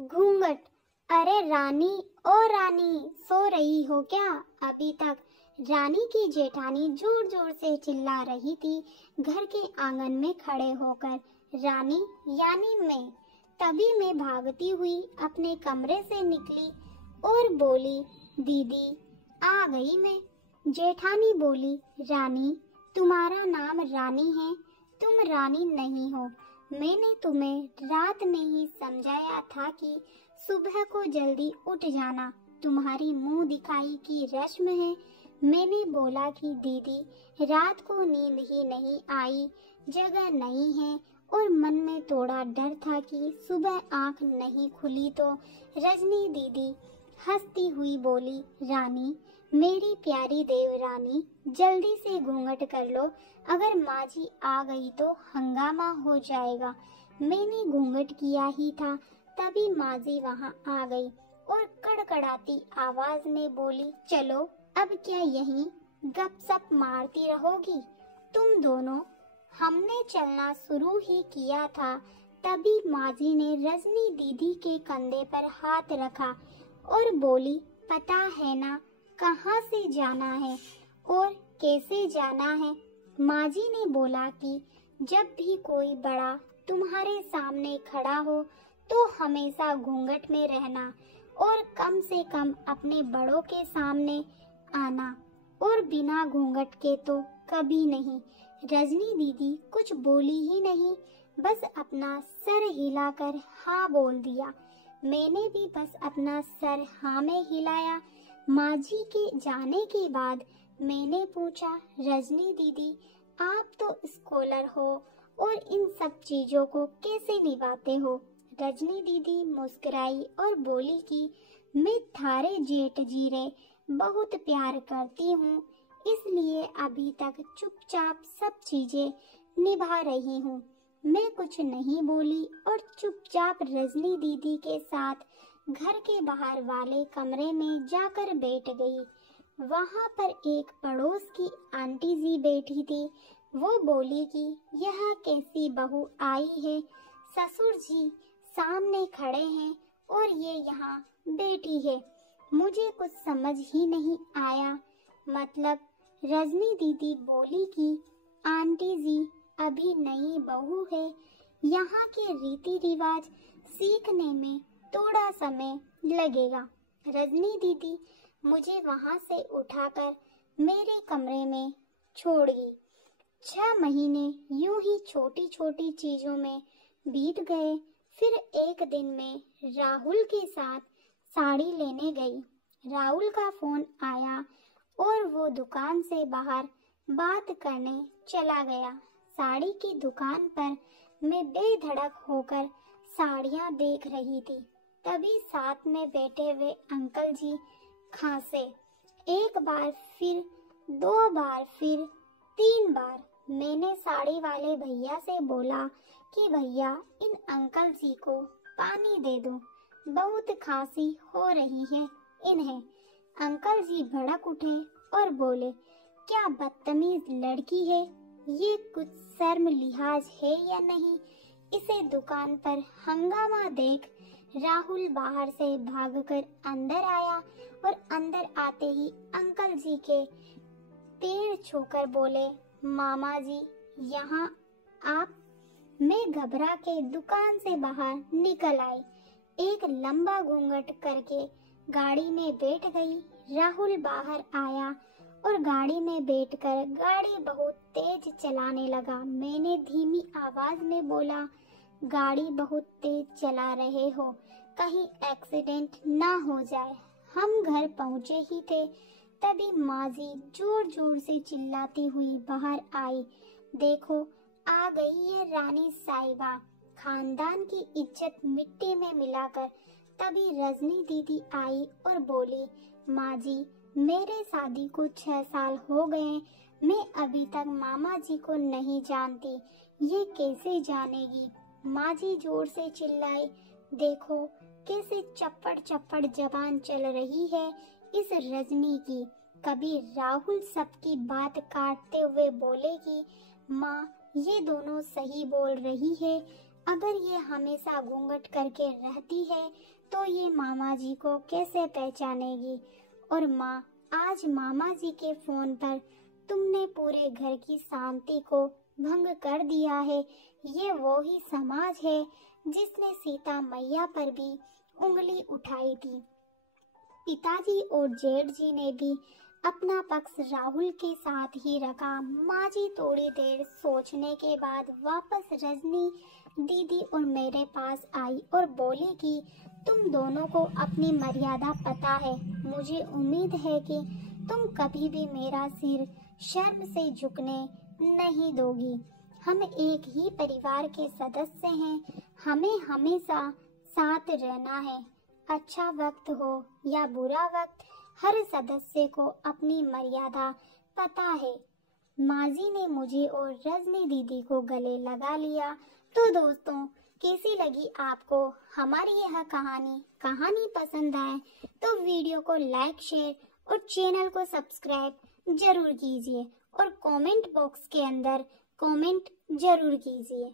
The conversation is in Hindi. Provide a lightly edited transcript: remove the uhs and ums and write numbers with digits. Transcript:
घूंघट। अरे रानी, ओ रानी, सो रही हो क्या अभी तक? रानी की जेठानी जोर जोर से चिल्ला रही थी घर के आंगन में खड़े होकर। रानी यानी मैं। तभी मैं भागती हुई अपने कमरे से निकली और बोली, दीदी आ गई मैं। जेठानी बोली, रानी तुम्हारा नाम रानी है, तुम रानी नहीं हो। मैंने तुम्हें रात में ही समझाया था कि सुबह को जल्दी उठ जाना, तुम्हारी मुंह दिखाई की रस्म है। मैंने बोला कि दीदी रात को नींद ही नहीं आई, जगह नहीं है, और मन में थोड़ा डर था कि सुबह आंख नहीं खुली तो। रजनी दीदी हंसती हुई बोली, रानी मेरी प्यारी देवरानी, जल्दी से घूंघट कर लो, अगर माँ जी आ गई तो हंगामा हो जाएगा। मैंने घूंघट किया ही था, तभी माँ जी वहाँ आ गई और कड़कड़ाती आवाज में बोली, चलो अब क्या यहीं गपशप मारती रहोगी तुम दोनों? हमने चलना शुरू ही किया था, तभी माँ जी ने रजनी दीदी के कंधे पर हाथ रखा और बोली, पता है ना कहाँ से जाना है और कैसे जाना है? माँ जी ने बोला कि जब भी कोई बड़ा तुम्हारे सामने खड़ा हो तो हमेशा घूंघट में रहना और कम से कम अपने बड़ों के सामने आना, और बिना घूंघट के तो कभी नहीं। रजनी दीदी कुछ बोली ही नहीं, बस अपना सर हिलाकर हाँ बोल दिया। मैंने भी बस अपना सर हाँ में हिलाया। माँ जी के जाने के बाद मैंने पूछा, रजनी दीदी आप तो स्कॉलर हो और इन सब चीजों को कैसे निभाते हो? रजनी दीदी मुस्कुराई और बोली कि मैं थारे जेठ जीरे बहुत प्यार करती हूँ, इसलिए अभी तक चुपचाप सब चीजें निभा रही हूँ। मैं कुछ नहीं बोली और चुपचाप रजनी दीदी के साथ घर के बाहर वाले कमरे में जाकर बैठ गई। वहाँ पर एक पड़ोस की आंटी जी बैठी थी। वो बोली कि यह कैसी बहू आई है, ससुर जी सामने खड़े हैं और ये यहाँ बैठी है, मुझे कुछ समझ ही नहीं आया। मतलब रजनी दीदी बोली कि आंटी जी अभी नई बहू है, यहाँ के रीति रिवाज सीखने में थोड़ा समय लगेगा। रजनी दीदी मुझे वहाँ से उठाकर मेरे कमरे में छोड़ गई। 6 महीने यूं ही छोटी छोटी चीजों में बीत गए। फिर एक दिन मैं राहुल के साथ साड़ी लेने गई। राहुल का फोन आया और वो दुकान से बाहर बात करने चला गया। साड़ी की दुकान पर मैं बेधड़क होकर साड़ियाँ देख रही थी। तभी साथ में बैठे हुए अंकल जी खांसे। एक बार, फिर 2 बार, फिर 3 बार। मैंने साड़ी वाले भैया से बोला कि भैया इन अंकल जी को पानी दे दो, बहुत खांसी हो रही है इन्हें। अंकल जी भड़क उठे और बोले, क्या बदतमीज लड़की है, ये कुछ शर्म लिहाज है या नहीं? इसे दुकान पर हंगामा देख राहुल बाहर से भागकर अंदर आया और अंदर आते ही अंकल जी के पैर छूकर बोले, मामा जी यहाँ आप? मैं घबरा के दुकान से बाहर निकल आई, एक लंबा घूंघट करके गाड़ी में बैठ गई। राहुल बाहर आया और गाड़ी में बैठकर गाड़ी बहुत तेज चलाने लगा। मैंने धीमी आवाज में बोला, गाड़ी बहुत तेज चला रहे हो, कहीं एक्सीडेंट ना हो जाए। हम घर पहुँचे ही थे, तभी माँ जी जोर जोर से चिल्लाती हुई बाहर आई, देखो आ गई ये रानी साहिबा, खानदान की इज्जत मिट्टी में मिलाकर। तभी रजनी दीदी आई और बोली, माँ जी मेरे शादी को 6 साल हो गए, मैं अभी तक मामा जी को नहीं जानती, ये कैसे जानेगी? माँ जी जोर से चिल्लाई, देखो कैसे चप्पड़ चप्पड़ जबान चल रही है इस रजनी की। कभी राहुल सबकी बात काटते हुए बोले कि माँ ये दोनों सही बोल रही है, अगर ये हमेशा घूंघट करके रहती है तो ये मामा जी को कैसे पहचानेगी। और माँ, आज मामा जी के फोन पर तुमने पूरे घर की शांति को भंग कर दिया है। ये वो ही समाज है जिसने सीता मैया पर भी उंगली उठाई थी। पिताजी और जेठ जी ने भी अपना पक्ष राहुल के साथ ही रखा। माँ जी थोड़ी देर सोचने के बाद वापस रजनी दीदी और मेरे पास आई और बोली कि तुम दोनों को अपनी मर्यादा पता है। मुझे उम्मीद है कि तुम कभी भी मेरा सिर शर्म से झुकने नहीं दोगी। हम एक ही परिवार के सदस्य हैं, हमें हमेशा साथ रहना है। अच्छा वक्त हो या बुरा वक्त, हर सदस्य को अपनी मर्यादा पता है। माजी ने मुझे और रजनी दीदी को गले लगा लिया। तो दोस्तों, कैसी लगी आपको हमारी यह कहानी पसंद आए तो वीडियो को लाइक, शेयर और चैनल को सब्सक्राइब जरूर कीजिए और कमेंट बॉक्स के अंदर कमेंट जरूर कीजिए।